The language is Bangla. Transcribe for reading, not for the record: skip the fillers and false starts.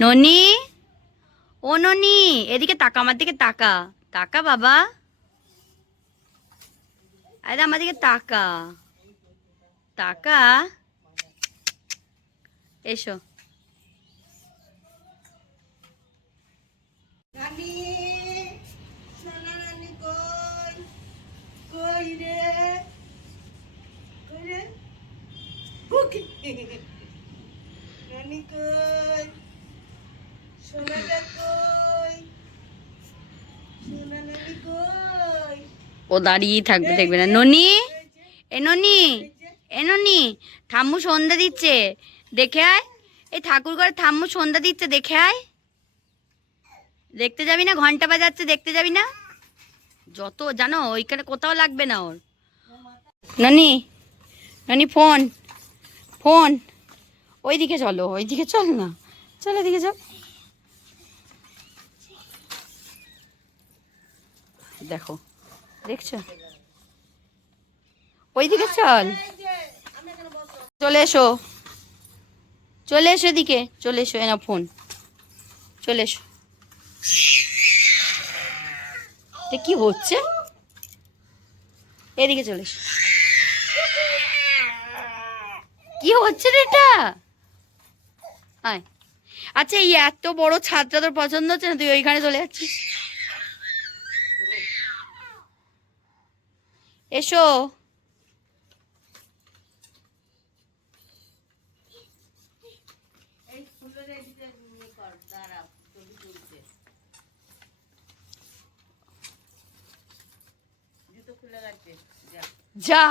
ননি, ও ননি, এদিকে তাকা, আমার দিকে তাকা। তাকা বাবা, আরে আমার দিকে তাকা। তাকা, এসো। রানী, সোনা রানী কই? কই রে? কই রে? ওকে। রানী কই? সোনাটা কই? সোনা রানী কই? ও দাঁড়িয়েই থাকবে, এই দেখবে না। যে, ননি, এই যে, এ ননি, এই যে। এ ননি, ঠাম্মু সন্ধ্যা দিচ্ছে, দেখে আয়। এই ঠাকুর ঘরে ঠাম্মু সন্ধ্যা দিচ্ছে, দেখে আয়। দেখতে যাবি না? ঘন্টা বাজাচ্ছে, দেখতে যাবি না? যত জানো, ওইখানে কোথাও লাগবে না ওর। ননি, ননি, ফোন, ফোন, ওইদিকে চলো, ওইদিকে চল না, চলো এদিকে চল। দেখো, দেখছো, ওইদিকে চল। এই যে, আমি এখানে বসো। চলে এসো, চলে এসো এদিকে, চলে এসো। এনা ফোন, চলে এসো। এটা কি হচ্ছে? এদিকে চলে এসো। কি হচ্ছে রে এটা? আয়। আচ্ছা, এই এত বড় ছাদটা তোর পছন্দ হচ্ছে না? তুই ওইখানে চলে যাচ্ছিস। এসো। এই ফুলের এদিকে কর, দাঁড়াও, ছবি তুলতে। জুতো খুলে গেছে, যা। যা।